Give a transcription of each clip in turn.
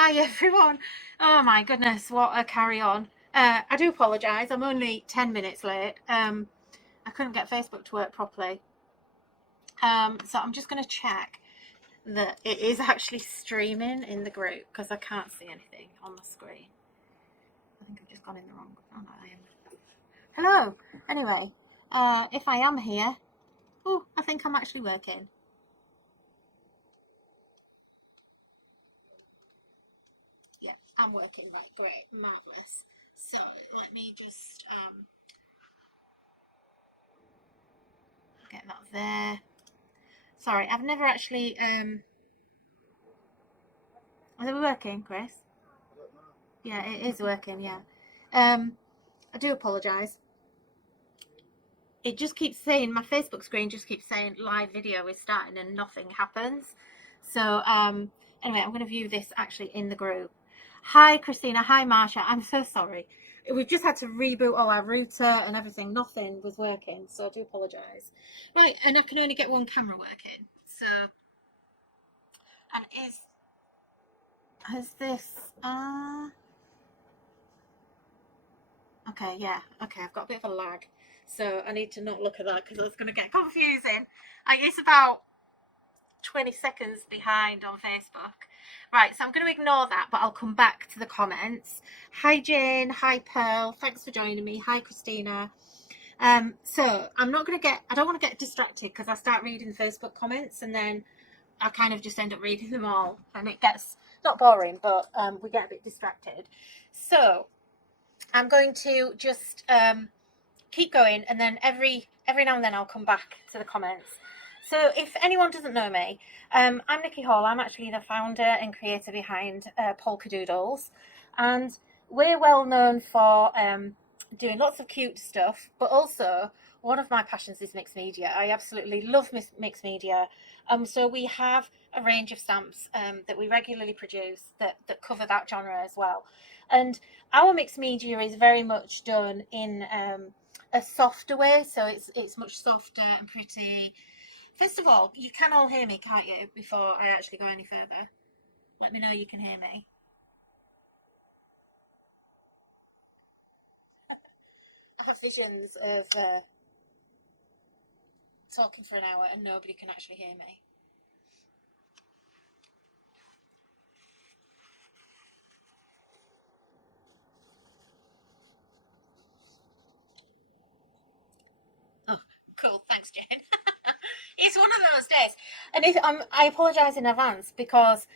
Hi everyone. Oh my goodness, what a carry on. I do apologise, I'm only 10 minutes late. I couldn't get Facebook to work properly. So I'm just going to check that it is actually streaming in the group because I can't see anything on the screen. I think I've just gone in the wrong. Oh, no, I am. Hello. Anyway, if I am here, oh, I think I'm actually working. Yeah, I'm working. Right, great, marvelous. So let me just get that there. Sorry, I've never actually. Is it working, Chris? Yeah, it is working. Yeah. I do apologise. It just keeps saying my Facebook screen just keeps saying live video is starting and nothing happens. So anyway, I'm going to view this actually in the group. Hi, Christina. Hi, Marsha. I'm so sorry. We've just had to reboot all our router and everything. Nothing was working, so I do apologise. Right, and I can only get one camera working. So, and has this? Okay, yeah. Okay, I've got a bit of a lag. So I need to not look at that because it's going to get confusing. It's about 20 seconds behind on Facebook. Right, so I'm going to ignore that, but I'll come back to the comments. Hi, Jane. Hi, Pearl. Thanks for joining me. Hi, Christina. So I don't want to get distracted because I start reading Facebook comments and then I kind of just end up reading them all and it gets not boring, but we get a bit distracted. So I'm going to just keep going, and then every now and then I'll come back to the comments. So if anyone doesn't know me, I'm Nikki Hall. I'm actually the founder and creator behind Polkadoodles, and we're well known for doing lots of cute stuff, but also one of my passions is mixed media. I absolutely love mixed media. So we have a range of stamps that we regularly produce that cover that genre as well. And our mixed media is very much done in a softer way, so it's much softer and pretty. First of all, you can all hear me, can't you? Before I actually go any further, let me know you can hear me. I have visions of talking for an hour and nobody can actually hear me. Oh, cool. Thanks, Jane. It's one of those days, and if I apologise in advance because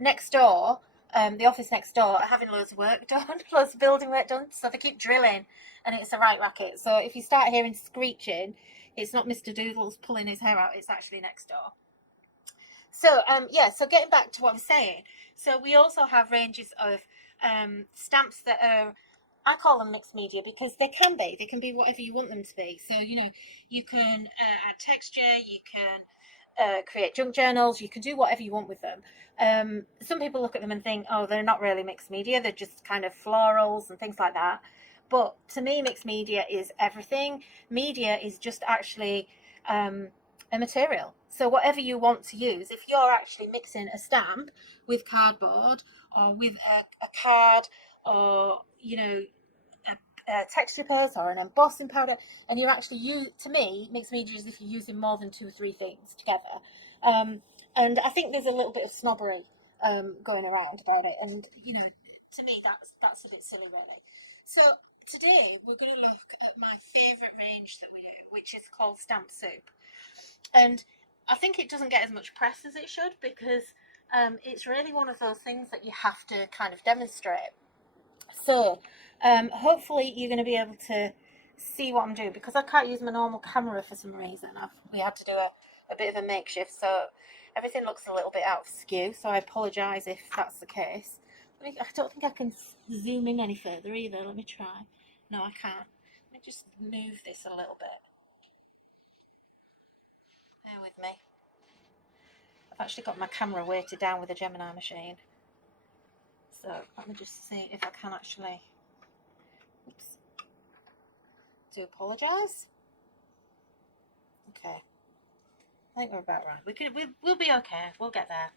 next door, the office next door, are having loads of work done, loads of building work done, so they keep drilling, and it's a right racket. So if you start hearing screeching, it's not Mr. Doodles pulling his hair out; it's actually next door. So yeah, so getting back to what I'm saying, so we also have ranges of stamps that are, I call them mixed media because they can be whatever you want them to be. So you can add texture, you can create junk journals, you can do whatever you want with them. Some people look at them and think, oh, they're not really mixed media, they're just kind of florals and things like that. But to me, mixed media is everything. Media is just actually a material. So whatever you want to use, if you're actually mixing a stamp with cardboard or with a card or a texture paste or an embossing powder, and you're actually to me, mixed media is if you're using more than 2 or 3 things together. And I think there's a little bit of snobbery going around about it, and to me that's a bit silly, really. So today we're going to look at my favourite range that we do, which is called Stamp Soup. And I think it doesn't get as much press as it should because it's really one of those things that you have to kind of demonstrate. So hopefully you're going to be able to see what I'm doing because I can't use my normal camera for some reason. We had to do a bit of a makeshift, so everything looks a little bit out of skew, so I apologise if that's the case. I don't think I can zoom in any further either. Let me try. No, I can't. Let me just move this a little bit. Bear with me. I've actually got my camera weighted down with a Gemini machine. So let me just see if I can actually. Oops. Do apologise. Okay. I think we're about right. We'll be okay. We'll get there.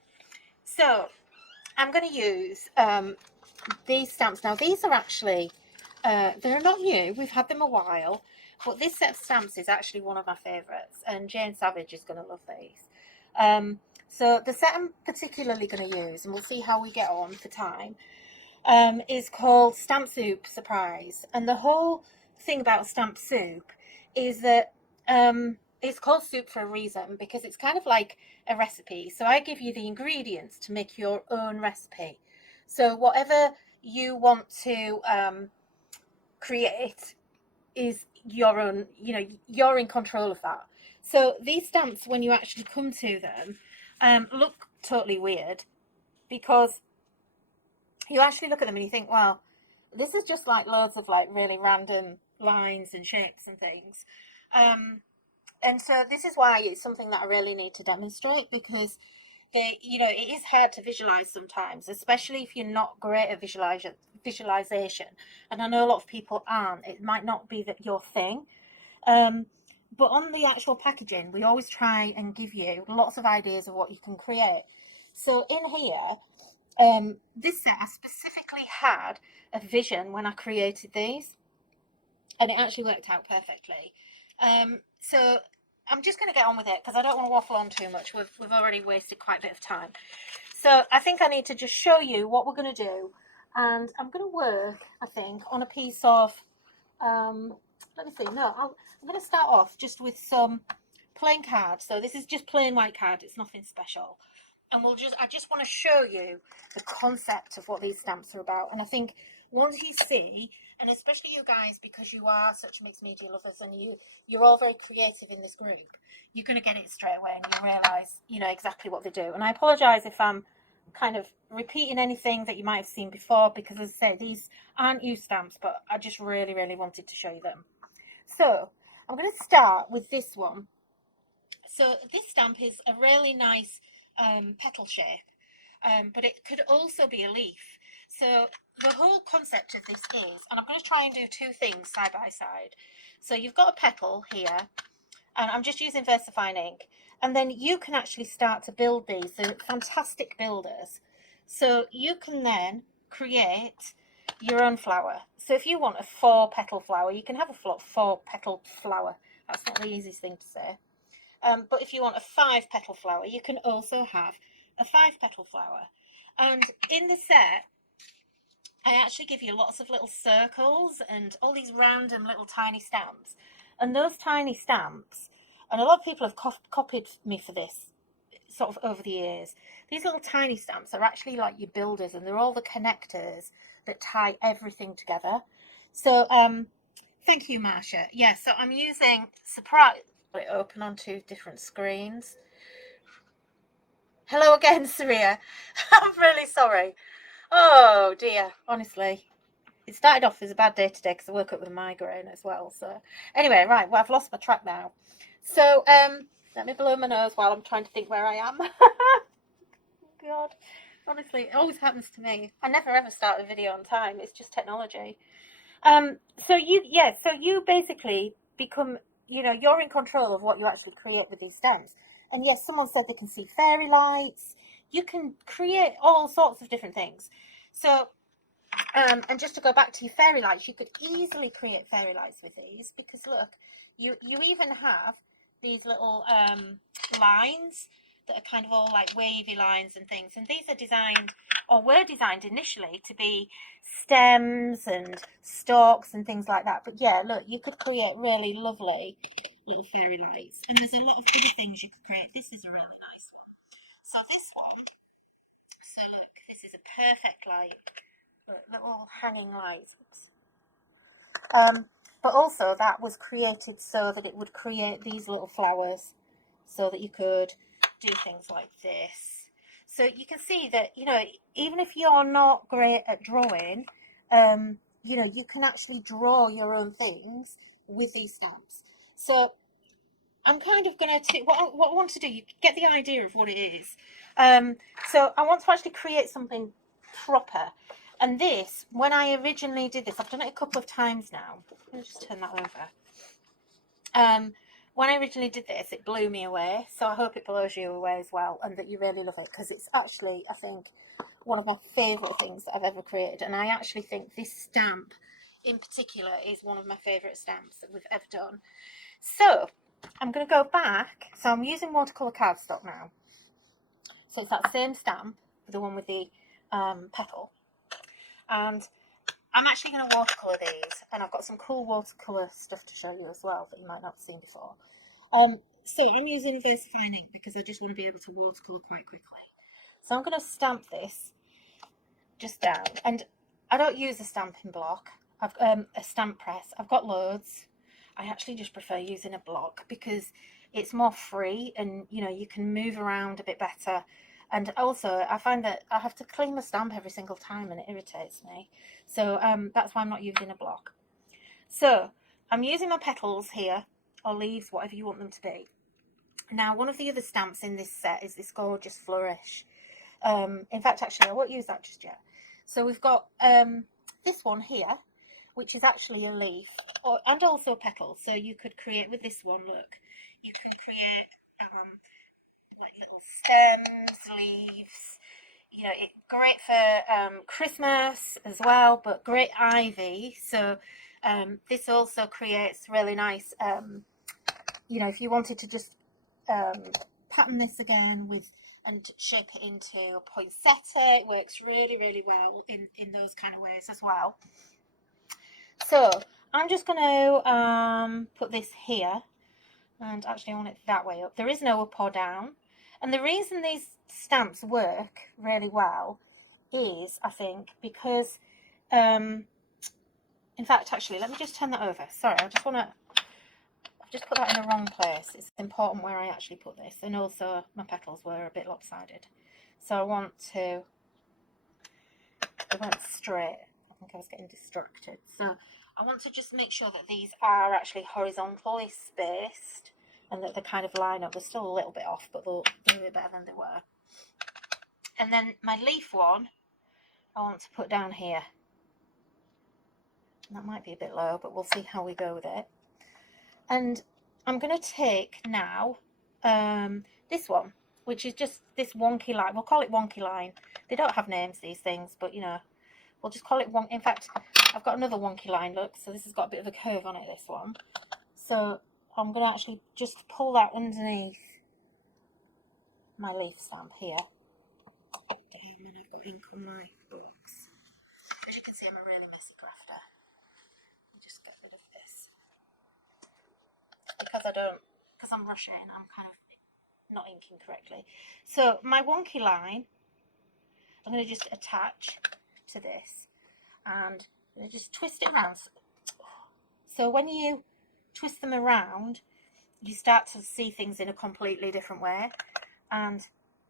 So, I'm going to use these stamps. Now, these are actually, they're not new. We've had them a while. But this set of stamps is actually one of my favourites. And Jane Savage is going to love these. So the set I'm particularly going to use, and we'll see how we get on for time, is called Stamp Soup Surprise. And the whole thing about Stamp Soup is that it's called soup for a reason, because it's kind of like a recipe. So I give you the ingredients to make your own recipe. So whatever you want to create is your own, you know, you're in control of that. So these stamps, when you actually come to them, look totally weird, because you actually look at them and you think, well, this is just like loads of like really random lines and shapes and things. And so this is why it's something that I really need to demonstrate, because you know, it is hard to visualize sometimes, especially if you're not great at visualization. And I know a lot of people aren't. It might not be that your thing. But on the actual packaging, we always try and give you lots of ideas of what you can create. So in here, this set, I specifically had a vision when I created these, and it actually worked out perfectly. So I'm just going to get on with it, because I don't want to waffle on too much. We've already wasted quite a bit of time. So I think I need to just show you what we're going to do. And I'm going to work, I think, on a piece of, let me see, no, I'm going to start off just with some plain cards. So this is just plain white card. It's nothing special. And I just want to show you the concept of what these stamps are about. And I think once you see, and especially you guys, because you are such mixed media lovers and you're all very creative in this group, you're going to get it straight away and you realise, you know, exactly what they do. And I apologise if I'm kind of repeating anything that you might have seen before, because as I say, these aren't used stamps, but I just really, really wanted to show you them. So I'm going to start with this one. So this stamp is a really nice petal shape, but it could also be a leaf. So the whole concept of this is, and I'm going to try and do two things side by side. So you've got a petal here, and I'm just using VersaFine ink, and then you can actually start to build these. They're fantastic builders. So you can then create your own flower. So if you want a 4-petal flower, you can have a 4-petal flower. That's not the easiest thing to say. But if you want a 5-petal flower, you can also have a 5-petal flower. And in the set, I actually give you lots of little circles and all these random little tiny stamps. And those tiny stamps, and a lot of people have copied me for this sort of over the years. These little tiny stamps are actually like your builders, and they're all the connectors that tie everything together. So thank you, Marsha. Yeah, so I'm using Surprise. It open on 2 different screens. Hello again, Saria. I'm really sorry. Oh dear, honestly. It started off as a bad day today because I woke up with a migraine as well. So anyway, right, well, I've lost my track now. So let me blow my nose while I'm trying to think where I am. God, honestly, it always happens to me. I never ever start a video on time. It's just technology. So you basically become, you know, you're in control of what you actually create with these stems. And yes, someone said they can see fairy lights. You can create all sorts of different things. So, and just to go back to your fairy lights, you could easily create fairy lights with these, because look, you even have these little lines that are kind of all like wavy lines and things. And these are designed, or were designed initially, to be stems and stalks and things like that. But yeah, look, you could create really lovely little fairy lights. And there's a lot of other things you could create. This is a really nice one. So this one, so look, this is a perfect light. Look, little hanging lights. But also that was created so that it would create these little flowers, so that you could do things like this. So you can see that, you know, even if you're not great at drawing, you know, you can actually draw your own things with these stamps. So I'm kind of going to, what I want to do, you get the idea of what it is. So I want to actually create something proper. And this, when I originally did this, I've done it a couple of times now. Let me just turn that over. When I originally did this, it blew me away. So I hope it blows you away as well, and that you really love it, because it's actually, I think, one of my favourite things that I've ever created, and I actually think this stamp in particular is one of my favourite stamps that we've ever done. So I'm going to go back. So I'm using watercolour cardstock now. So it's that same stamp, the one with the petal. And I'm actually going to watercolour these, and I've got some cool watercolour stuff to show you as well that you might not have seen before. So I'm using VersaFine ink because I just want to be able to watercolour quite quickly. So I'm going to stamp this just down, and I don't use a stamping block. I've a stamp press. I've got loads. I actually just prefer using a block because it's more free, and you know, you can move around a bit better. And also I find that I have to clean the stamp every single time and it irritates me. So that's why I'm not using a block. So I'm using my petals here, or leaves, whatever you want them to be. Now, one of the other stamps in this set is this gorgeous flourish. In fact, actually, I won't use that just yet. So we've got this one here, which is actually a leaf, and also a petal. So you could create with this one, look, you can create like little stems, leaves, you know, great for Christmas as well, but great ivy. So this also creates really nice, you know, if you wanted to just pattern this again with and shape it into a poinsettia, it works really, really well in those kind of ways as well. So I'm just going to put this here, and actually I want it that way up. There is no up or down, and the reason these stamps work really well is, I think, because in fact, actually, let me just turn that over. Sorry, I just want to, I've just put that in the wrong place. It's important where I actually put this, and also my petals were a bit lopsided, so I want to, I went straight. I think I was getting distracted, so I want to just make sure that these are actually horizontally spaced and that they kind of line up. They're still a little bit off, but they'll be a bit better than they were. And then my leaf one, I want to put down here. That might be a bit low, but we'll see how we go with it. And I'm going to take now this one, which is just this wonky line. We'll call it wonky line. They don't have names, these things, but you know, we'll just call it wonky. In fact, I've got another wonky line, look, so this has got a bit of a curve on it, this one. So I'm going to actually just pull that underneath my leaf stamp here. Damn, and I've got ink on my box. As you can see, I'm a really messy grafter. Just get rid of this. Because I'm rushing, I'm kind of not inking correctly. So my wonky line, I'm going to just attach to this, and I'm going to just twist it around. So when you twist them around, you start to see things in a completely different way, and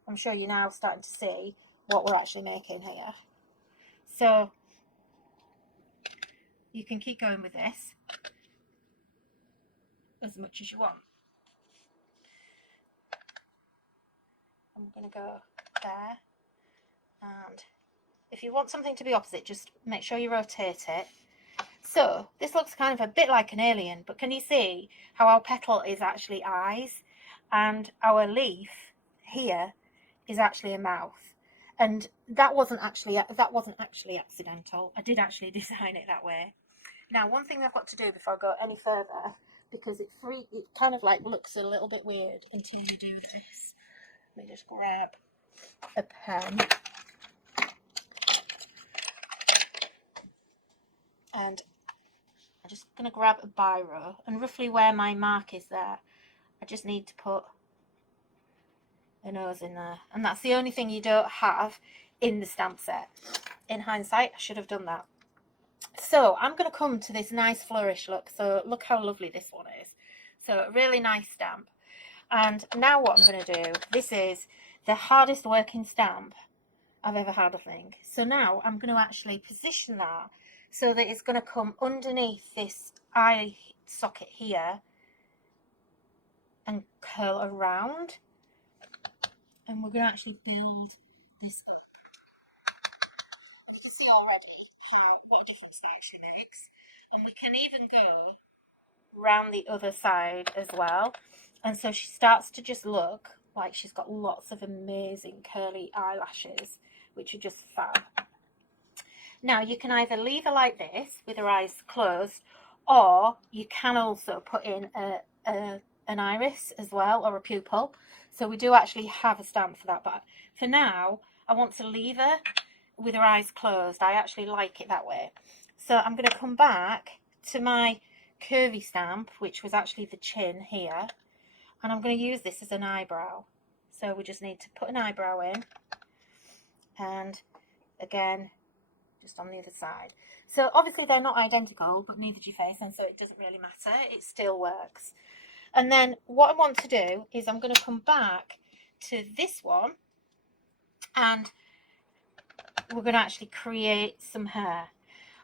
I'm sure you're now starting to see what we're actually making here. So you can keep going with this as much as you want. I'm going to go there, and if you want something to be opposite, just make sure you rotate it. So this looks kind of a bit like an alien, but can you see how our petal is actually eyes, and our leaf here is actually a mouth? And that wasn't actually accidental. I did actually design it that way. Now, one thing I've got to do before I go any further, because it kind of like looks a little bit weird until you do this. Let me just grab a pen. And I'm just going to grab a biro, and roughly where my mark is there, I just need to put a nose in there. And that's the only thing you don't have in the stamp set. In hindsight, I should have done that. So I'm going to come to this nice flourish look. So look how lovely this one is. So a really nice stamp. And now what I'm going to do, this is the hardest working stamp I've ever had, I think. So now I'm going to actually position that so that it's going to come underneath this eye socket here and curl around. And we're going to actually build this up. You can see already what a difference that actually makes. And we can even go round the other side as well. And so she starts to just look like she's got lots of amazing curly eyelashes, which are just fab. Now you can either leave her like this with her eyes closed, or you can also put in an iris as well, or a pupil. So we do actually have a stamp for that, but for now I want to leave her with her eyes closed. I actually like it that way. So I'm going to come back to my curvy stamp, which was actually the chin here, and I'm going to use this as an eyebrow. So we just need to put an eyebrow in, and again just on the other side. So obviously they're not identical, but neither do your face, and so it doesn't really matter, it still works. And then what I want to do is I'm going to come back to this one, and we're going to actually create some hair.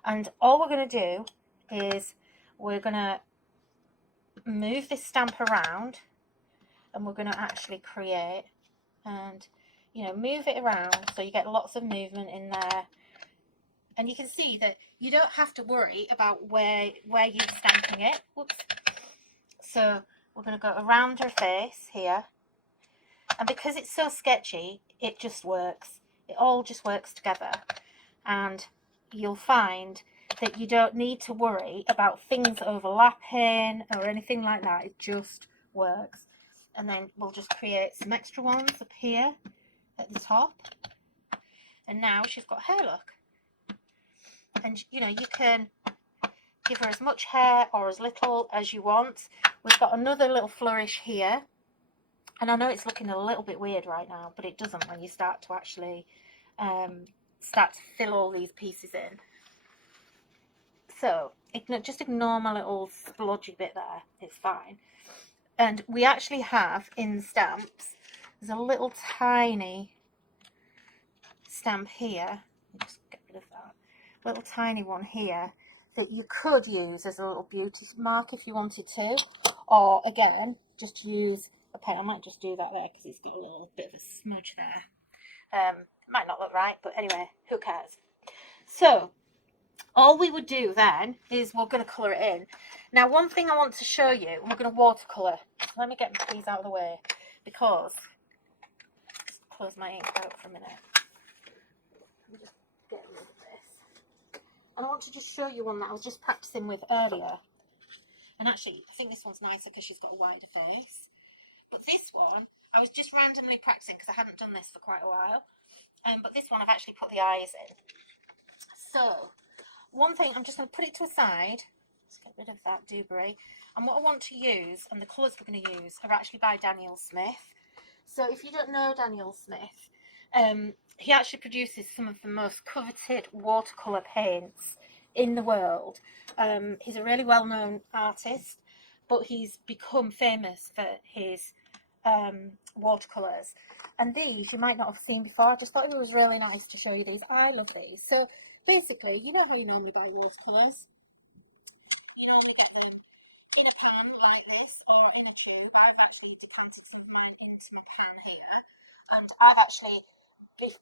And all we're going to do is we're going to move this stamp around, and we're going to actually create, and you know, move it around so you get lots of movement in there. And you can see that you don't have to worry about where you're stamping it. Whoops. So we're going to go around her face here, and because it's so sketchy, it just works. It all just works together, and you'll find that you don't need to worry about things overlapping or anything like that. It just works. And then we'll just create some extra ones up here at the top, and now she's got hair look. And you know, you can give her as much hair or as little as you want. We've got another little flourish here, and I know it's looking a little bit weird right now, but it doesn't when you start to actually start to fill all these pieces in. So just ignore my little splodgy bit there, it's fine. And we actually have in the stamps, there's a little tiny stamp here. Just get rid of that. Little tiny one here that you could use as a little beauty mark if you wanted to, or again just use a pen. I might just do that there because it's got a little bit of a smudge there. Might not look right, but anyway, who cares? So all we would do then is we're going to colour it in. Now one thing I want to show you, and we're going to watercolour. So let me get these out of the way, because just close my ink out for a minute. Let me just get rid of this. And I want to just show you one that I was just practicing with earlier. And actually, I think this one's nicer because she's got a wider face. But this one, I was just randomly practicing because I hadn't done this for quite a while. But this one, I've actually put the eyes in. So, one thing, I'm just going to put it to a side. Let's get rid of that debris. And what I want to use, and the colours we're going to use, are actually by Daniel Smith. So, if you don't know Daniel Smith, he actually produces some of the most coveted watercolour paints in the world. He's a really well-known artist, but he's become famous for his watercolours. And these you might not have seen before. I just thought it was really nice to show you these. I love these. So basically, you know how you normally buy watercolours? You normally get them in a pan like this, or in a tube. I've actually decanted some of mine into my pan here, and I've actually,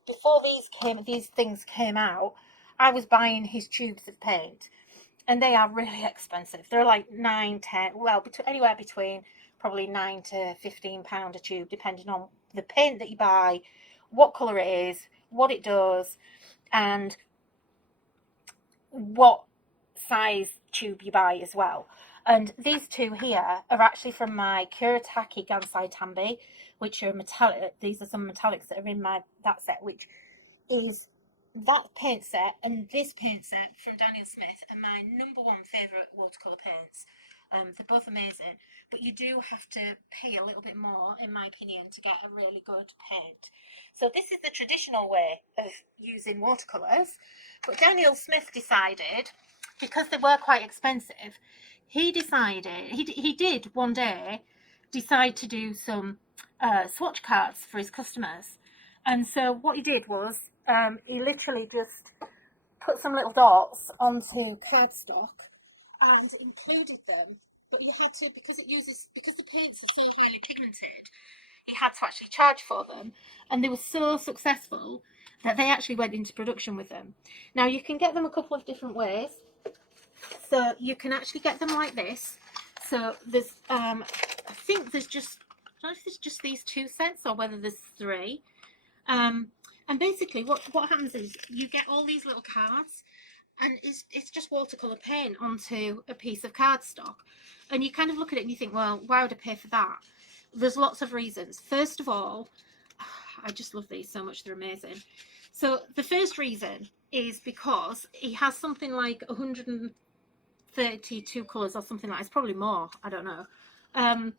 before these things came out, I was buying his tubes of paint, and they are really expensive. They're like 9, 10, well, anywhere between probably £9 to £15 a tube, depending on the paint that you buy, what colour it is, what it does, and what size tube you buy as well. And these two here are actually from my Kuretake Gansai Tambi, which are metallic. These are some metallics that are in that set, which is that paint set and this paint set from Daniel Smith are my #1 favourite watercolour paints. They're both amazing, but you do have to pay a little bit more, in my opinion, to get a really good paint. So this is the traditional way of using watercolours, but Daniel Smith decided, because they were quite expensive, he did one day decide to do some swatch cards for his customers. And so what he did was he literally just put some little dots onto cardstock and included them, but you had to, because the paints are so highly pigmented, he had to actually charge for them, and they were so successful that they actually went into production with them. Now you can get them a couple of different ways. So you can actually get them like this. So there's I think there's just, I don't know if there's just these 2 sets or whether there's 3. And basically what happens is you get all these little cards, and it's just watercolor paint onto a piece of cardstock, and you kind of look at it and you think, well, why would I pay for that? There's lots of reasons. First of all, I just love these so much, they're amazing. So the first reason is because he has something like 132 colours or something like that. It's probably more, I don't know. I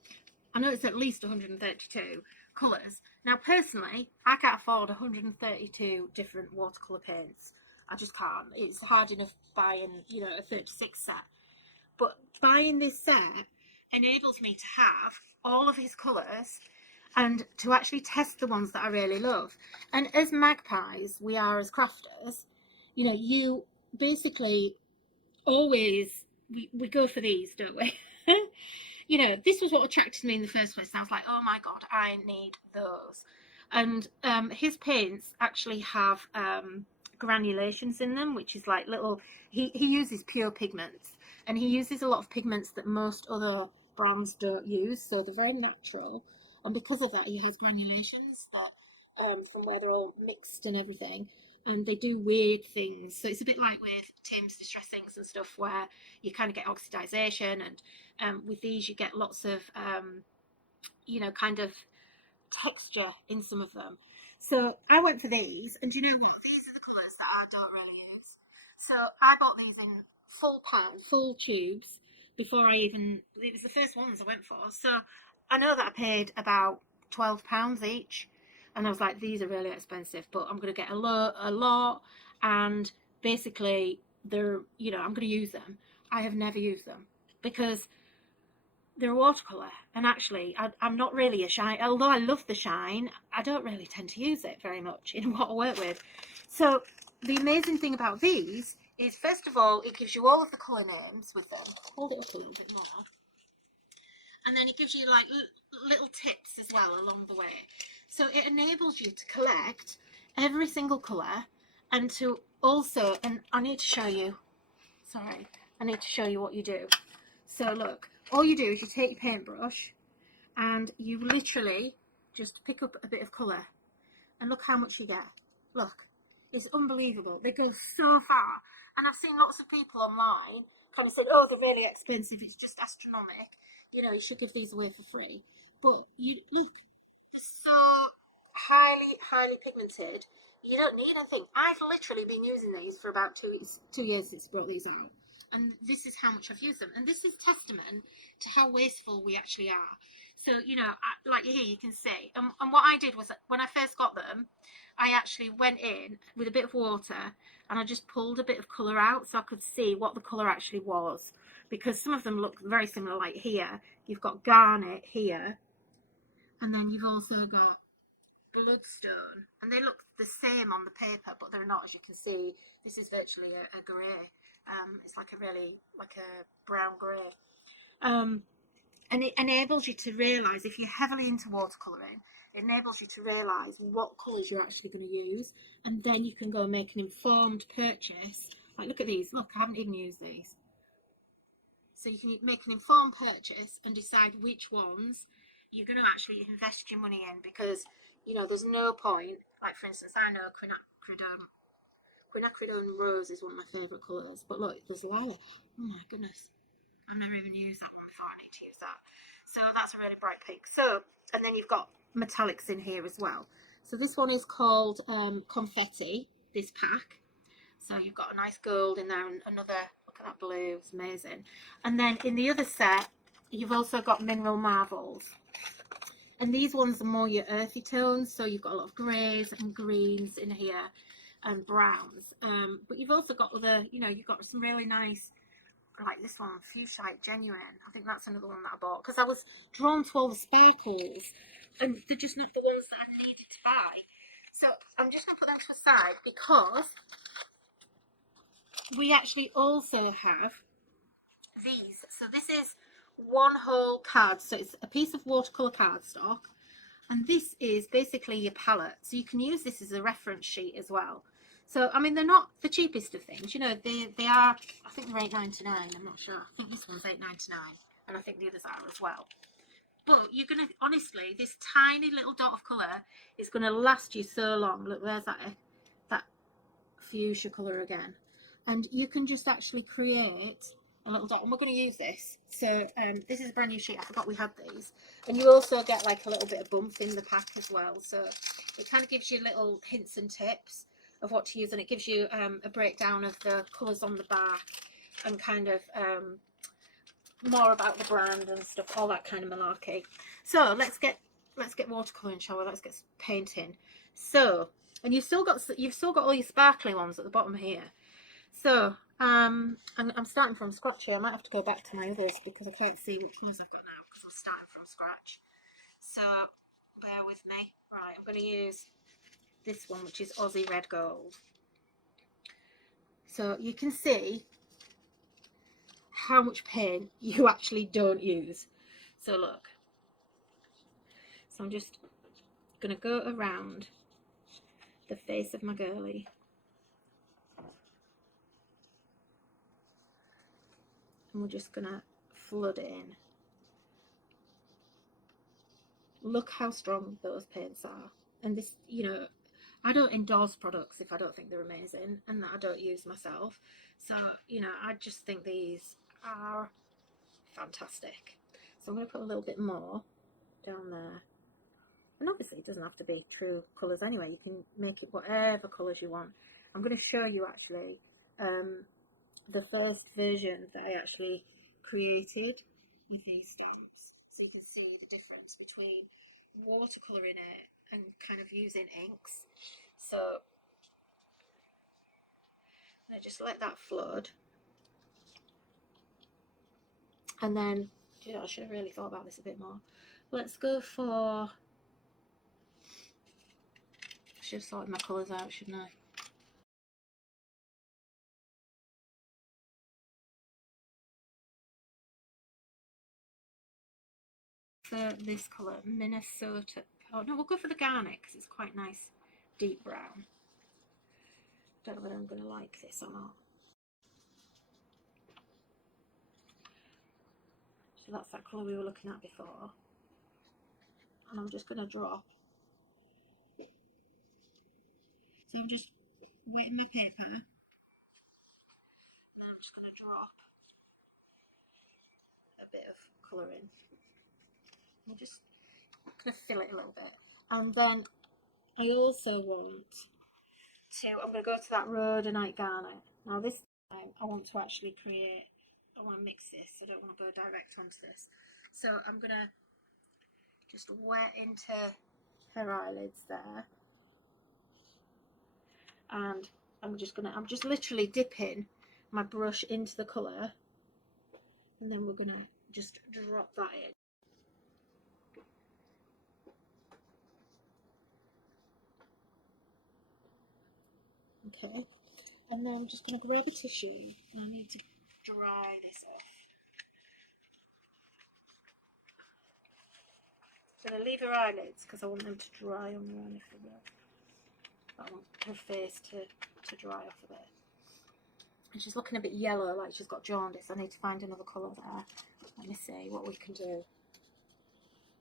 know it's at least 132 colours. Now, personally, I can't afford 132 different watercolour paints. I just can't. It's hard enough buying, you know, a 36 set. But buying this set enables me to have all of his colours and to actually test the ones that I really love. And as magpies, we are as crafters, you know, you basically always, we go for these, don't we? You know, this was what attracted me in the first place. And I was like, oh my God, I need those. And his paints actually have granulations in them, which is like little, he uses pure pigments, and he uses a lot of pigments that most other brands don't use. So they're very natural. And because of that, he has granulations that from where they're all mixed and everything. And they do weird things. So it's a bit like with Tim's distress inks and stuff, where you kind of get oxidization, and with these you get lots of you know, kind of texture in some of them. So I went for these, and you know what? These are the colours that I don't really use. So I bought these in full tubes before I even, it was the first ones I went for. So I know that I paid about £12 each, and I was like, these are really expensive, but I'm going to get a lot, and basically they're, you know, I'm going to use them. I have never used them because they're watercolor, and actually I'm not really a shine, although I love the shine, I don't really tend to use it very much in what I work with. So the amazing thing about these is, first of all, it gives you all of the colour names with them. Hold it up a little bit more. And then it gives you like little tips as well along the way. So it enables you to collect every single colour, and to also, and I need to show you, sorry, I need to show you what you do. So look, all you do is you take your paintbrush and you literally just pick up a bit of colour, and look how much you get. Look, it's unbelievable. They go so far. And I've seen lots of people online kind of said, oh, they're really expensive, it's just astronomical. You know, you should give these away for free. But you look, so highly pigmented. You don't need anything. I've literally been using these for about 2 years since I brought these out, and this is how much I've used them. And this is testament to how wasteful we actually are. So, you know, like here you can see, and what I did was, when I first got them, I actually went in with a bit of water and I just pulled a bit of colour out so I could see what the colour actually was, because some of them look very similar. Like here you've got garnet here, and then you've also got bloodstone, and they look the same on the paper, but they're not. As you can see, this is virtually a grey. It's like a really, like a brown grey. And it enables you to realise, if you're heavily into watercolouring, it enables you to realise what colours you're actually going to use, and then you can go and make an informed purchase. Like, look at these. Look, I haven't even used these. So you can make an informed purchase and decide which ones you're going to actually invest your money in, because, you know, there's no point. Like, for instance, I know quinacridone rose is one of my favourite colours, but look, there's lilac. Oh my goodness, I've never even used that one before. I need to use that. So that's a really bright pink. So, and then you've got metallics in here as well. So this one is called Confetti, this pack. So you've got a nice gold in there, and another, look at that blue, it's amazing. And then in the other set, you've also got Mineral Marvels. And these ones are more your earthy tones, so you've got a lot of greys and greens in here, and browns. But you've also got other, you know, you've got some really nice, like this one, Fuchsite Genuine. I think that's another one that I bought, because I was drawn to all the sparkles, and they're just not the ones that I needed to buy. So I'm just going to put them to the side, because we actually also have these. So this is one whole card, so it's a piece of watercolor cardstock, and this is basically your palette. So you can use this as a reference sheet as well. So I mean, they're not the cheapest of things, you know, they are, I think they're £8.99. I'm not sure. I think this one's £8.99, and I think the others are as well. But you're going to, honestly, this tiny little dot of colour is going to last you so long. Look, there's that fuchsia colour again. And you can just actually create a little dot. And we're going to use this. So this is a brand new sheet. I forgot we had these. And you also get like a little bit of bump in the pack as well. So it kind of gives you little hints and tips of what to use. And it gives you a breakdown of the colours on the back and kind of more about the brand and stuff, all that kind of malarkey. So let's get watercolouring, shall we? Let's get painting. So, and you've still got all your sparkly ones at the bottom here. So and I'm starting from scratch here. I might have to go back to my others because I can't see what colours I've got now because I'm starting from scratch. So bear with me. Right, I'm going to use this one, which is Aussie Red Gold. So you can see how much paint you actually don't use. So look, so I'm just going to go around the face of my girly, and we're just going to flood it in. Look how strong those paints are. And this, you know, I don't endorse products if I don't think they're amazing and that I don't use myself. So, you know, I just think these are fantastic. So I'm going to put a little bit more down there. And obviously it doesn't have to be true colours anyway. You can make it whatever colours you want. I'm going to show you actually the first version that I actually created with these stamps. So you can see the difference between watercolouring it and kind of using inks. So I just let that flood. And then, you know, I should have really thought about this a bit more. Let's go for, I should have sorted my colours out, shouldn't I? For this colour, Minnesota. Oh no, we'll go for the garnet because it's quite nice, deep brown. Don't know whether I'm going to like this or not. So that's that colour we were looking at before. And I'm just going to drop. So I'm just wetting my paper. And then I'm just going to drop a bit of colour in. I'm just going to fill it a little bit. And then I also want to, I'm going to go to that rhodonite garnet. Now this time I want to actually create, I want to mix this. I don't want to go direct onto this. So I'm going to just wet into her eyelids there. And I'm just literally dipping my brush into the colour. And then we're going to just drop that in. Okay, and then I'm just going to grab a tissue, and I need to dry this off. I'm going to leave her eyelids because I want them to dry on their own if they will. I want her face to dry off a bit. And she's looking a bit yellow, like she's got jaundice. I need to find another colour there. Let me see what we can do.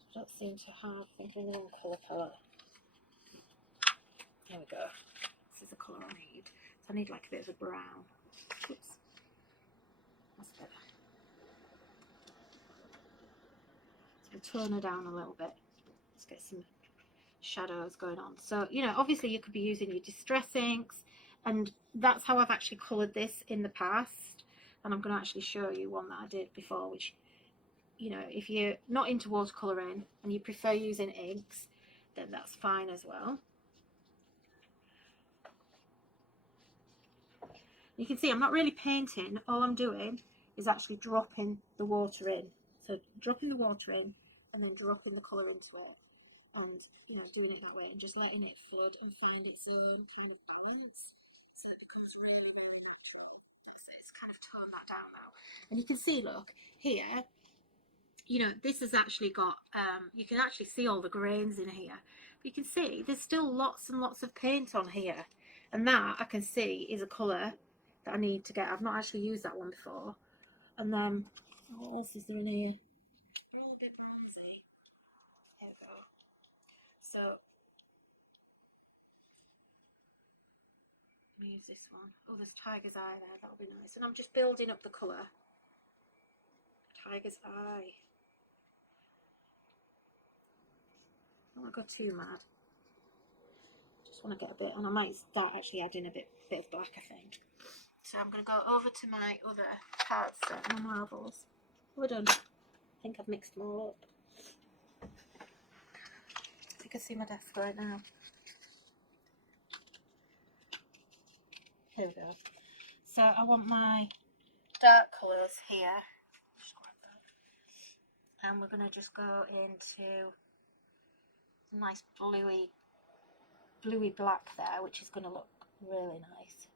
I don't seem to have, I think, the wrong colour palette. There we go. This is the colour I need. So I need like a bit of a brown. Oops. That's better. So tone her down a little bit. Let's get some shadows going on. So, you know, obviously you could be using your distress inks, and that's how I've actually coloured this in the past. And I'm going to actually show you one that I did before, which, you know, if you're not into watercolouring and you prefer using inks, then that's fine as well. You can see I'm not really painting. All I'm doing is actually dropping the water in. So dropping the water in and then dropping the colour into it, and, you know, doing it that way and just letting it flood and find its own kind of balance, so it becomes really, really natural. That's it. It's kind of toned that down now. And you can see, look, here, you know, this has actually got, you can actually see all the grains in here. But you can see there's still lots and lots of paint on here. And that, I can see, is a colour that I need to get. I've not actually used that one before. And then, what else is there in here? They're all a bit bronzy. use this one. Oh, there's Tiger's Eye there, that'll be nice. And I'm just building up the colour. Tiger's Eye. I don't want to go too mad. Just want to get a bit, and I might start actually adding a bit of black, I think. So I'm going to go over to my other cardstock, my marbles. We're done. I think I've mixed them all up. You can see my desk right now. Here we go. So I want my dark colours here. Just grab that. And we're going to just go into a nice bluey black there, which is going to look really nice.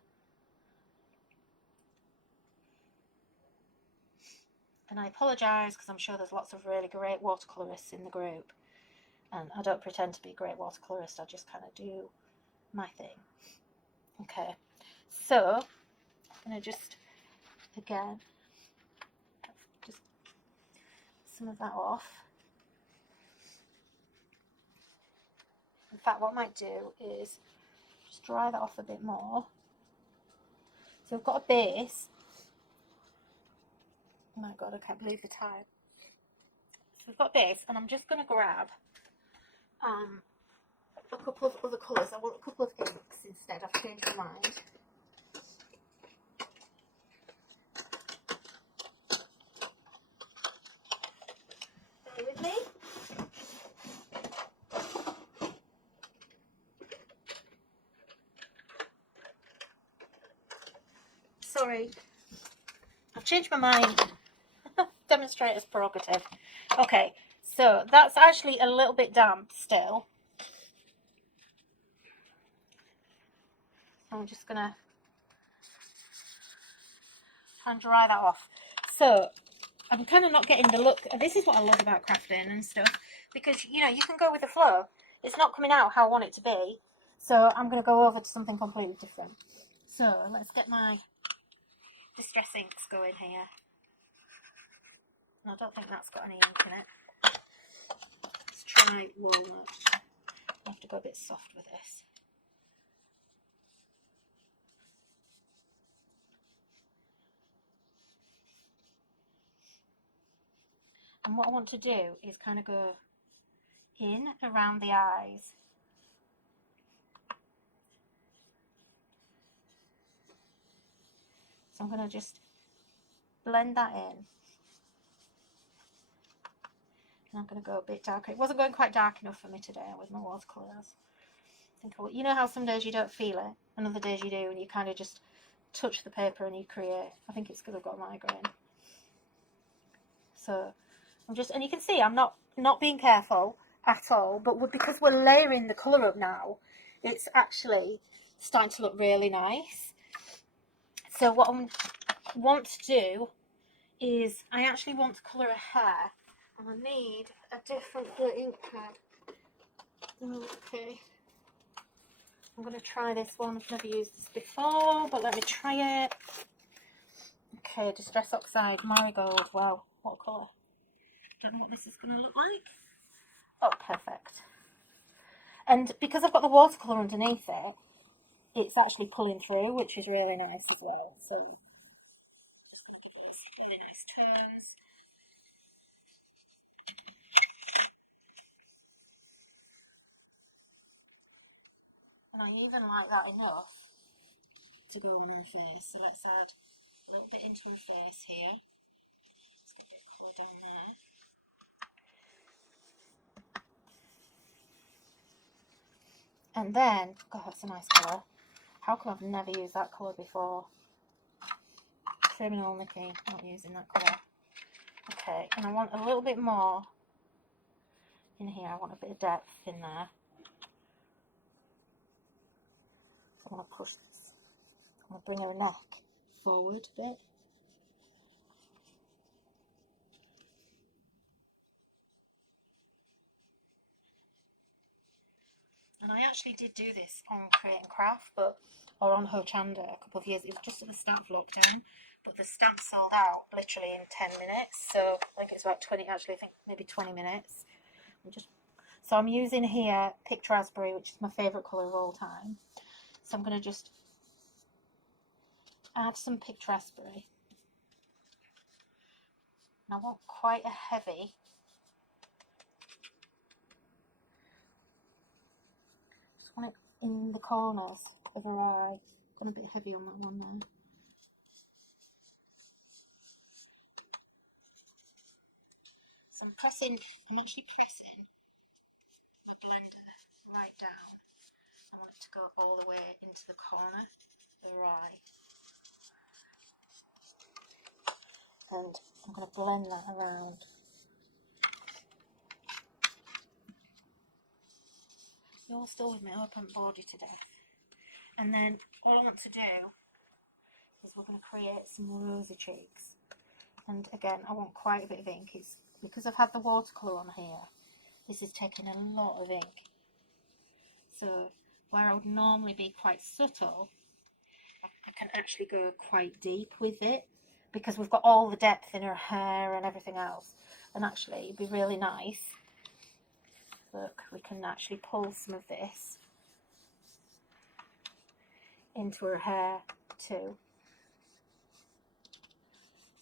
And I apologise because I'm sure there's lots of really great watercolourists in the group. And I don't pretend to be a great watercolourist, I just kind of do my thing. Okay, so I'm going to just, again, just some of that off. In fact, what I might do is just dry that off a bit more. So we've got a base. Oh my god, I can't believe the time. So we've got a base, and I'm just going to grab a couple of other colours. I want a couple of inks instead. I've changed my mind. Bear with me. Sorry, I've changed my mind. Demonstrator's prerogative. Okay, so that's actually a little bit damp still. I'm just gonna try and dry that off. So I'm kind of not getting the look. This is what I love about crafting and stuff, because you know, you can go with the flow. It's not coming out how I want it to be, so I'm going to go over to something completely different. So let's get my Distress inks going here. I don't think that's got any ink in it. Let's try walnut. I have to go a bit soft with this. And what I want to do is kind of go in around the eyes. So I'm going to just blend that in. And I'm going to go a bit darker. It wasn't going quite dark enough for me today with my watercolours. You know how some days you don't feel it, and other days you do, and you kind of just touch the paper and you create. I think it's because I've got a migraine. So I'm just, and you can see I'm not being careful at all, but because we're layering the colour up now, it's actually starting to look really nice. So what I want to do is I actually want to colour a hair, and I need a different blue ink pad. Okay, I'm going to try this one. I've never used this before, but let me try it. Okay, Distress Oxide Marigold. Wow, what colour? Don't know what this is going to look like. Oh, perfect. And because I've got the watercolour underneath it, it's actually pulling through, which is really nice as well. So just give those really nice turns. And I even like that enough to go on her face. So let's add a little bit into her face here. Let's get a bit of colour down there. And then, God, that's a nice colour. How come I've never used that colour before? Criminal Nikki, not using that colour. Okay, and I want a little bit more in here. I want a bit of depth in there. So I'm going to push this. I'm going to bring her neck forward a bit. And I actually did do this on Create and Craft, or on Hochanda a couple of years. It was just at the start of lockdown, but the stamp sold out literally in 10 minutes. So I think it's about 20, actually I think maybe 20 minutes. So I'm using here Picked Raspberry, which is my favourite colour of all time. So I'm going to just add some picked raspberry. And I want quite a heavy. Just want it in the corners of her eye. Gone a bit heavy on that one there. So I'm actually pressing my blender right down. I want it to go all the way into the corner of her eye. And I'm going to blend that around. You're still with me, I haven't bored you to death. And then all I want to do is we're going to create some rosy cheeks. And again, I want quite a bit of ink. It's because I've had the watercolour on here, this is taking a lot of ink. So where I would normally be quite subtle, I can actually go quite deep with it because we've got all the depth in her hair and everything else. And actually it'd be really nice. Look, we can actually pull some of this into her hair too.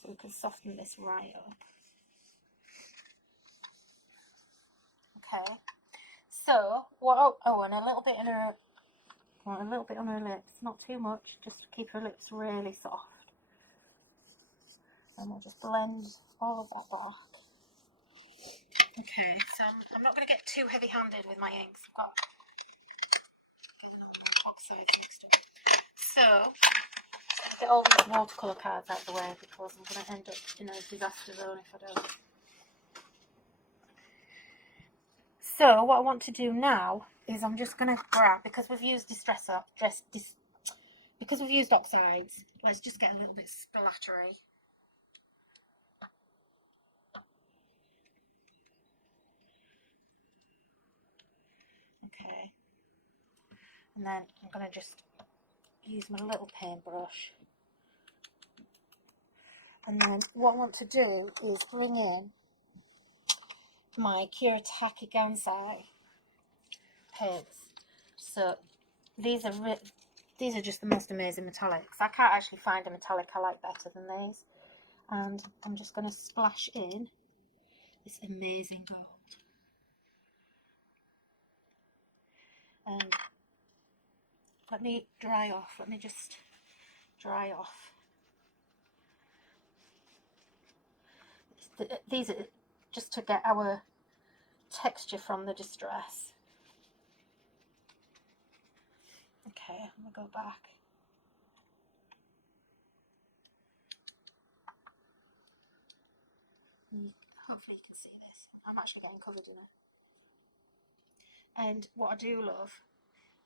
So we can soften this right up. Okay. So what? Oh, and a little bit in her. Well, a little bit on her lips, not too much, just to keep her lips really soft. And we'll just blend all of that back. Okay, so I'm not going to get too heavy-handed with my inks. I've got oxides next to it. So, get all these watercolour cards out of the way because I'm going to end up in a disaster zone if I don't. So, what I want to do now is I'm just going to grab, because we've used because we've used oxides, let's just get a little bit splattery. Okay, and then I'm going to just use my little paintbrush, and then what I want to do is bring in my Kiritaki Gansai paints. So these are just the most amazing metallics. I can't actually find a metallic I like better than these, and I'm just going to splash in this amazing gold. And let me dry off. Let me just dry off. These are just to get our texture from the distress. Okay, I'm going to go back. Hopefully you can see this. I'm actually getting covered in it. And what I do love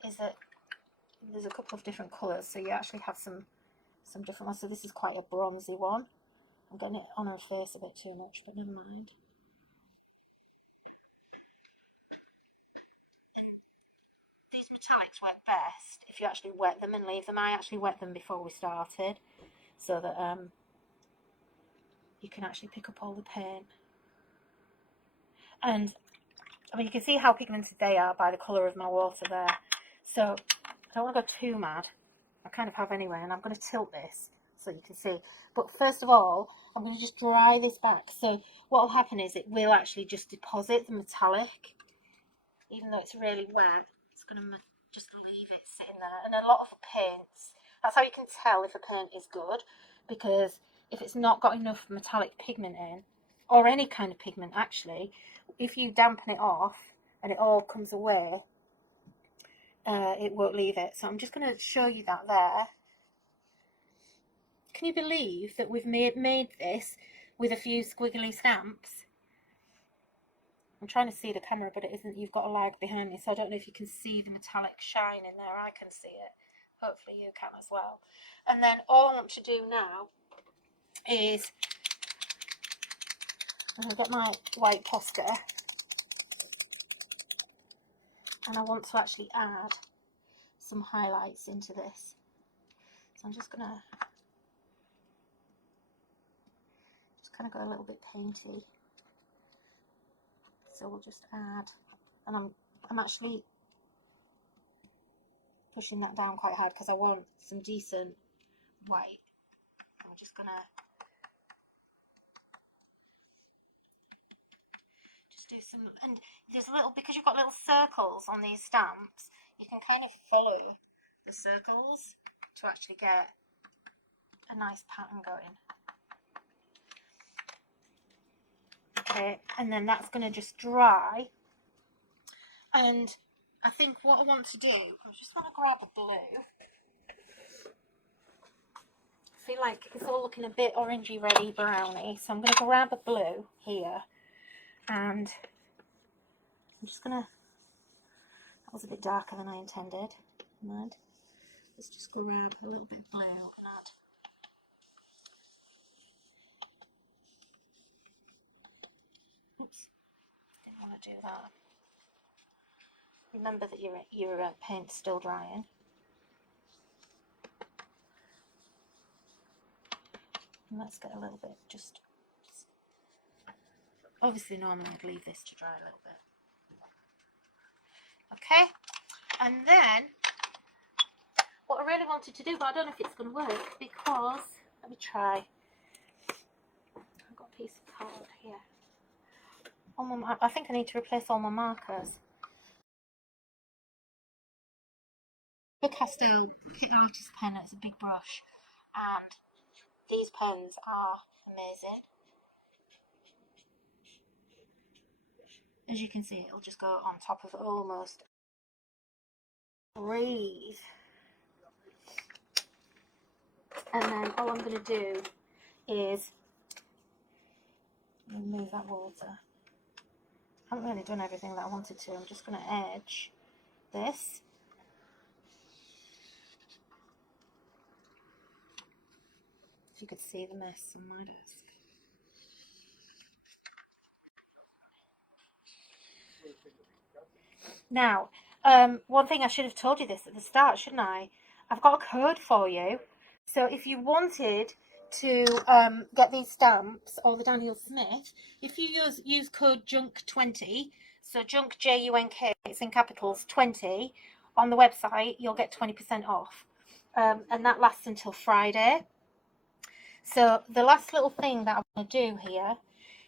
is that there's a couple of different colours, so you actually have some different ones. So this is quite a bronzy one. I'm getting it on her face a bit too much, but never mind. These metallics work best if you actually wet them and leave them. I actually wet them before we started, so that you can actually pick up all the paint. And I mean, you can see how pigmented they are by the colour of my water there. So I don't want to go too mad. I kind of have anyway, and I'm going to tilt this so you can see. But first of all, I'm going to just dry this back. So what will happen is it will actually just deposit the metallic. Even though it's really wet, it's going to just leave it sitting there. And a lot of paints, that's how you can tell if a paint is good, because if it's not got enough metallic pigment in, or any kind of pigment actually, if you dampen it off and it all comes away, it won't leave it. So I'm just going to show you that there. Can you believe that we've made this with a few squiggly stamps? I'm trying to see the camera, but it isn't. You've got a lag behind me, so I don't know if you can see the metallic shine in there. I can see it. Hopefully you can as well. And then all I want to do now is I'm going to get my white poster, and I want to actually add some highlights into this. So I'm just going to kind of go a little bit painty. So we'll just add, and I'm actually pushing that down quite hard because I want some decent white. I'm just gonna just do some, and there's a little, because you've got little circles on these stamps, you can kind of follow the circles to actually get a nice pattern going. Okay, and then that's going to just dry. And I think what I want to do, I just want to grab a blue. I feel like it's all looking a bit orangey, reddy, browny, so I'm going to grab a blue here, and I'm just going to, that was a bit darker than I intended. Mind. Let's just grab a little bit of blue and add. Oops, didn't want to do that. Remember that your paint's still drying. And let's get a little bit, just obviously normally I'd leave this to dry a little bit. Okay, and then what I really wanted to do, but I don't know if it's going to work, because, let me try. I've got a piece of card here. I think I need to replace all my markers. Pastel Kit Artist pen, it's a big brush, and these pens are amazing. As you can see, it'll just go on top of almost. Breathe. And then all I'm going to do is remove that water. I haven't really done everything that I wanted to. I'm just going to edge this. If you could see the mess on my desk. Now, one thing I should have told you this at the start, shouldn't I? I've got a code for you. So if you wanted to get these stamps, or the Daniel Smith, if you use code JUNK20, so JUNK, J-U-N-K, it's in capitals, 20, on the website, you'll get 20% off. And that lasts until Friday. So the last little thing that I want to do here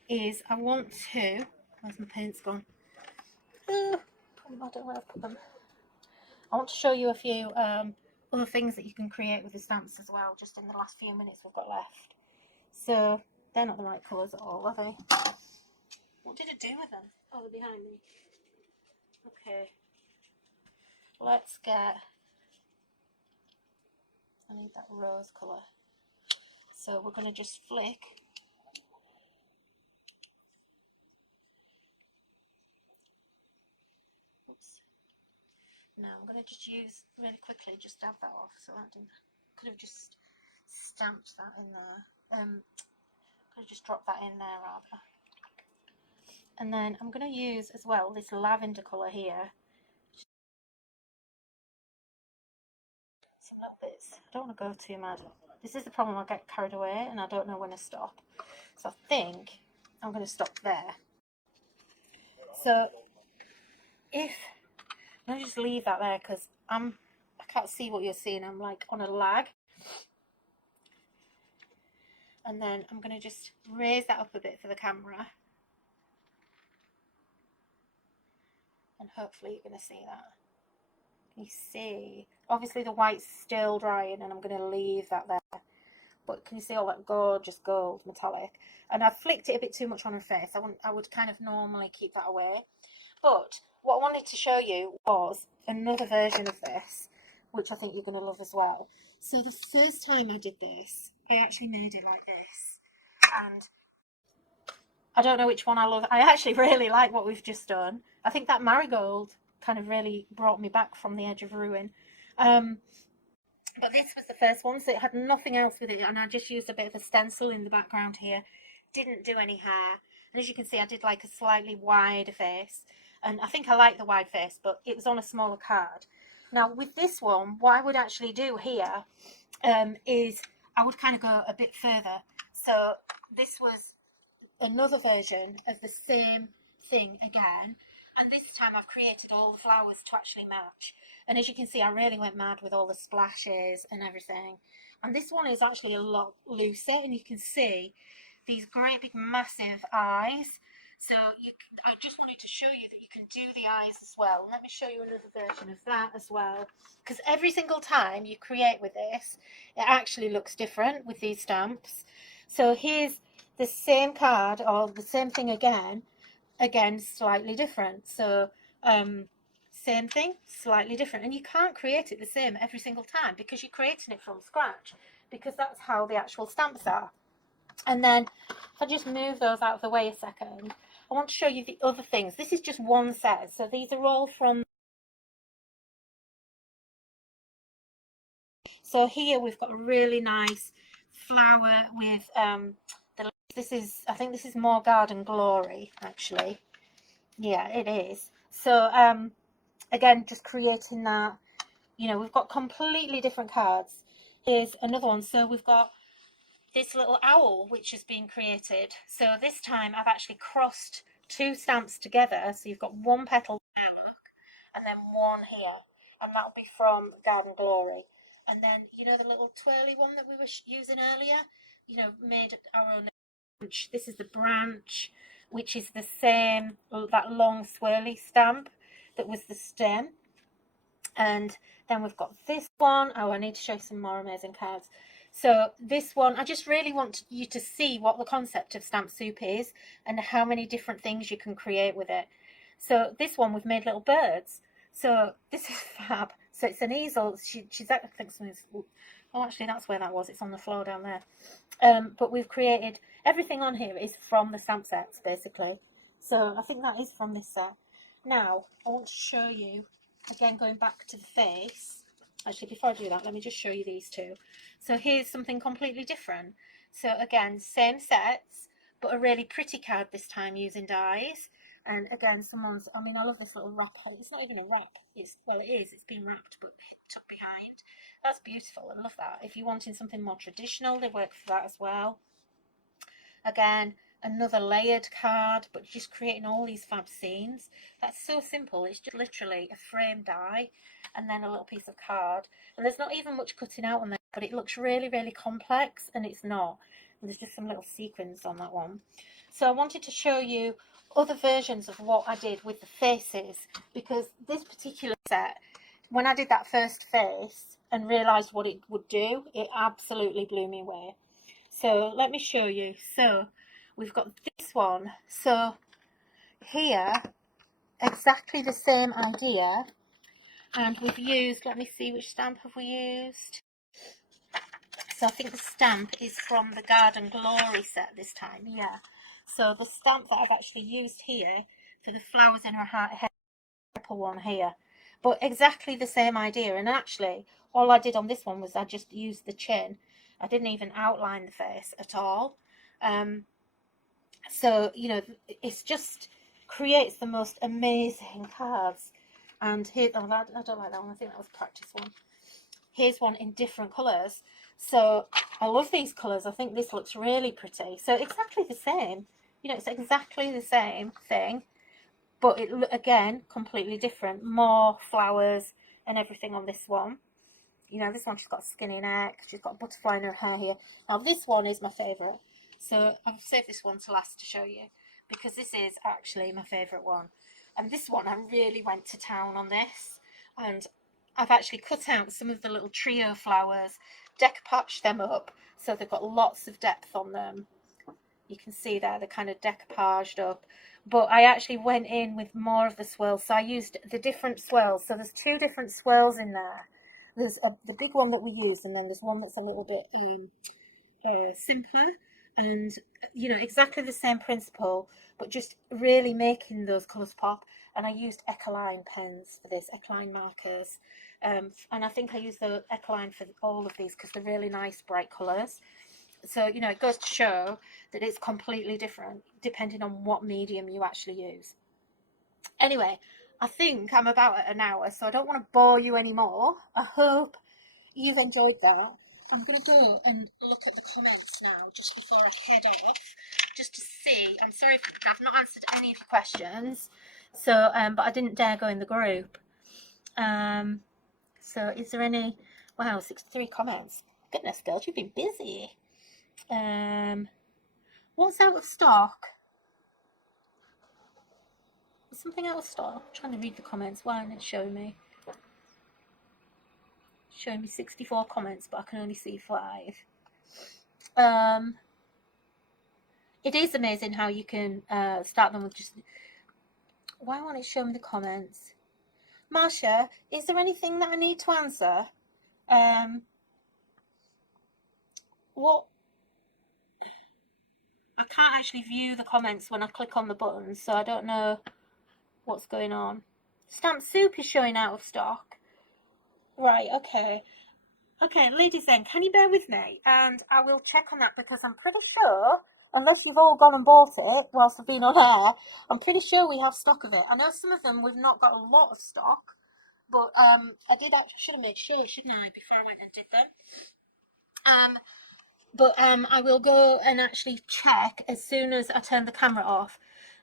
is I want to, where's my paints gone? I don't know where I've put them. I want to show you a few other things that you can create with the stamps as well, just in the last few minutes we've got left. So they're not the right colours at all, are they? What did it do with them? Oh, they're behind me. Okay. Let's get, I need that rose colour. So we're going to just flick. Oops. No, I'm going to just use really quickly, just dab that off. So that didn't, could have just stamped that in there. Could have just dropped that in there rather. And then I'm going to use as well this lavender colour here. Some little bits. I don't want to go too mad. This is the problem, I get carried away and I don't know when to stop. So I think I'm going to stop there. So if I'm going to just leave that there, because I can't see what you're seeing. I'm like on a lag. And then I'm going to just raise that up a bit for the camera. And hopefully you're going to see that. Can you see? Obviously the white's still drying and I'm going to leave that there. But can you see all that gorgeous gold metallic? And I've flicked it a bit too much on her face. I would kind of normally keep that away. But what I wanted to show you was another version of this, which I think you're going to love as well. So the first time I did this, I actually made it like this. And I don't know which one I love. I actually really like what we've just done. I think that marigold kind of really brought me back from the edge of ruin. But this was the first one, so it had nothing else with it, and I just used a bit of a stencil in the background here. Didn't do any hair. And as you can see, I did like a slightly wider face. And I think I like the wide face, but it was on a smaller card. Now, with this one, what I would actually do here is I would kind of go a bit further. So this was another version of the same thing again. And this time I've created all the flowers to actually match. And as you can see, I really went mad with all the splashes and everything. And this one is actually a lot looser, and you can see these great big massive eyes. So I just wanted to show you that you can do the eyes as well. Let me show you another version of that as well. Because every single time you create with this, it actually looks different with these stamps. So here's the same card, or the same thing again slightly different. So same thing, slightly different, and you can't create it the same every single time because you're creating it from scratch, because that's how the actual stamps are. And then if I just move those out of the way a second, I want to show you the other things. This is just one set, so these are all from, so here we've got a really nice flower with this is, I think this is more Garden Glory actually. Yeah, it is. So again, just creating that, you know, we've got completely different cards. Here's another one. So we've got this little owl which has been created. So this time I've actually crossed two stamps together. So you've got one petal and then one here, and that'll be from Garden Glory. And then, you know, the little twirly one that we were using earlier, you know, made our own branch. This is the branch, which is the same, that long swirly stamp that was the stem. And then we've got this one. Oh, I need to show you some more amazing cards. So this one, I just really want you to see what the concept of Stamp Soup is and how many different things you can create with it. So this one, we've made little birds. So this is fab. So it's an easel. She's, I think, oh, actually, that's where that was. It's on the floor down there. But we've created, everything on here is from the stamp sets, basically. So I think that is from this set. Now, I want to show you, again, going back to the face. Actually, before I do that, let me just show you these two. So here's something completely different. So again, same sets, but a really pretty card this time using dies. And again, someone's, I mean, I love this little wrap. It's not even a wrap. It's, well, it is. It's been wrapped, but tucked behind. That's beautiful. I love that. If you're wanting something more traditional, they work for that as well. Again, another layered card, but just creating all these fab scenes. That's so simple. It's just literally a frame die and then a little piece of card. And there's not even much cutting out on there, but it looks really, really complex, and it's not. And there's just some little sequins on that one. So I wanted to show you other versions of what I did with the faces, because this particular set, when I did that first face and realised what it would do, it absolutely blew me away. So let me show you. So we've got this one. So here, exactly the same idea, and we've used, let me see, which stamp have we used? So I think the stamp is from the Garden Glory set this time, yeah. So the stamp that I've actually used here for the flowers in her heart, purple one here, but exactly the same idea. And actually, all I did on this one was I just used the chin. I didn't even outline the face at all. So, you know, it's just creates the most amazing cards. And here, oh, I don't like that one. I think that was practice one. Here's one in different colours. So I love these colours. I think this looks really pretty. So exactly the same. You know, it's exactly the same thing, but it, again, completely different. More flowers and everything on this one. You know, this one, she's got a skinny neck. She's got a butterfly in her hair here. Now, this one is my favourite. So I've saved this one to last to show you, because this is actually my favourite one. And this one, I really went to town on this. And I've actually cut out some of the little trio flowers, decoupaged them up, so they've got lots of depth on them. You can see there, they're kind of decoupaged up. But I actually went in with more of the swirls. So I used the different swirls. So there's two different swirls in there. There's the big one that we used, and then there's one that's a little bit simpler, and you know, exactly the same principle, but just really making those colours pop. And I used Ecoline pens for this, Ecoline markers, and I think I used the Ecoline for all of these because they're really nice bright colours. So, you know, it goes to show that it's completely different depending on what medium you actually use. Anyway, I think I'm about at an hour, so I don't want to bore you anymore. I hope you've enjoyed that. I'm going to go and look at the comments now just before I head off, just to see. I'm sorry if I've not answered any of your questions, So, but I didn't dare go in the group. So is there any, wow, 63 comments. Goodness, girls, you've been busy. What's out of stock? Is something out of stock? I'm trying to read the comments. Why isn't it showing me? Showing me 64 comments, but I can only see 5. It is amazing how you can start them with just... Why won't it show me the comments? Marsha, is there anything that I need to answer? What? I can't actually view the comments when I click on the buttons, so I don't know what's going on. Stamp Soup is showing out of stock. Right, okay. Okay, ladies then, can you bear with me? And I will check on that because I'm pretty sure, unless you've all gone and bought it whilst I've been on air, I'm pretty sure we have stock of it. I know some of them we've not got a lot of stock, but I should have made sure, shouldn't I, before I went and did them. But I will go and actually check as soon as I turn the camera off.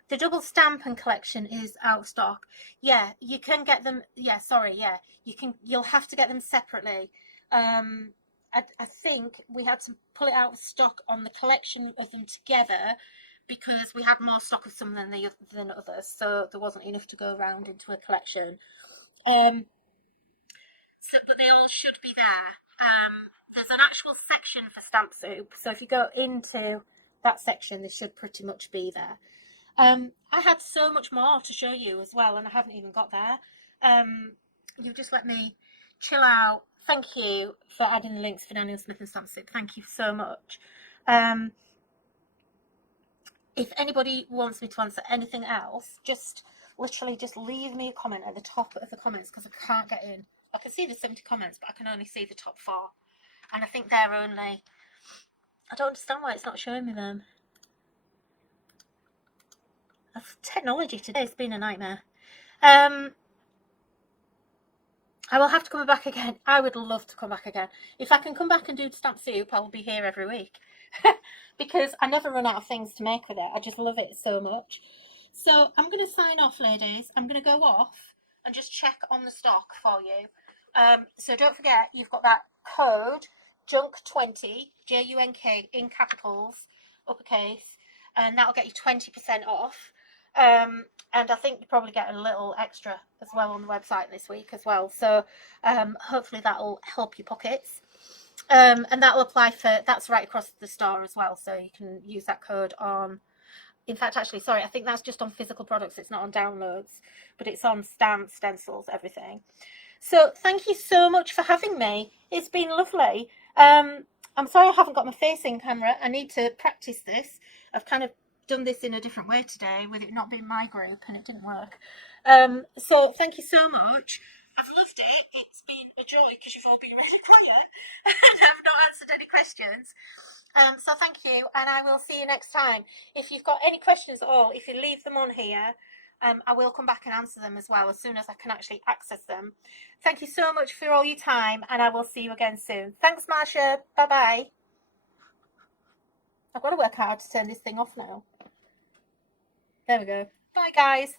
The double Stampin' collection is out of stock. Yeah, you can get them. Yeah, sorry. Yeah, you can. You'll have to get them separately. I think we had to pull it out of stock on the collection of them together because we had more stock of some than others, so there wasn't enough to go around into a collection. But they all should be there. There's an actual section for Stamp Soup, so if you go into that section, they should pretty much be there. I had so much more to show you as well, and I haven't even got there. You've just let me chill out. Thank you for adding the links for Daniel Smith and Stamp Soup. Thank you so much. If anybody wants me to answer anything else, just literally just leave me a comment at the top of the comments because I can't get in. I can see the 70 comments, but I can only see the top 4. And I think they're only... I don't understand why it's not showing me them. Technology today has been a nightmare. I will have to come back again. I would love to come back again. If I can come back and do Stamp Soup, I will be here every week. Because I never run out of things to make with it. I just love it so much. So I'm going to sign off, ladies. I'm going to go off and just check on the stock for you. So don't forget, you've got that code, JUNK20, Junk, in capitals, uppercase, and that'll get you 20% off. And I think you probably get a little extra as well on the website this week as well. So hopefully that'll help your pockets. And that'll apply that's right across the store as well. So you can use that code on... In fact, actually, sorry, I think that's just on physical products. It's not on downloads, but it's on stamps, stencils, everything. So thank you so much for having me. It's been lovely. I'm sorry I haven't got my face in camera. I need to practice this. I've kind of done this in a different way today with it not being my group and it didn't work. So thank you so much. I've loved it. It's been a joy because you've all been really quiet and I've not answered any questions. So thank you, and I will see you next time. If you've got any questions at all, if you leave them on here, I will come back and answer them as well as soon as I can actually access them. Thank you so much for all your time, and I will see you again soon. Thanks, Marsha. Bye-bye. I've got to work hard to turn this thing off now. There we go. Bye, guys.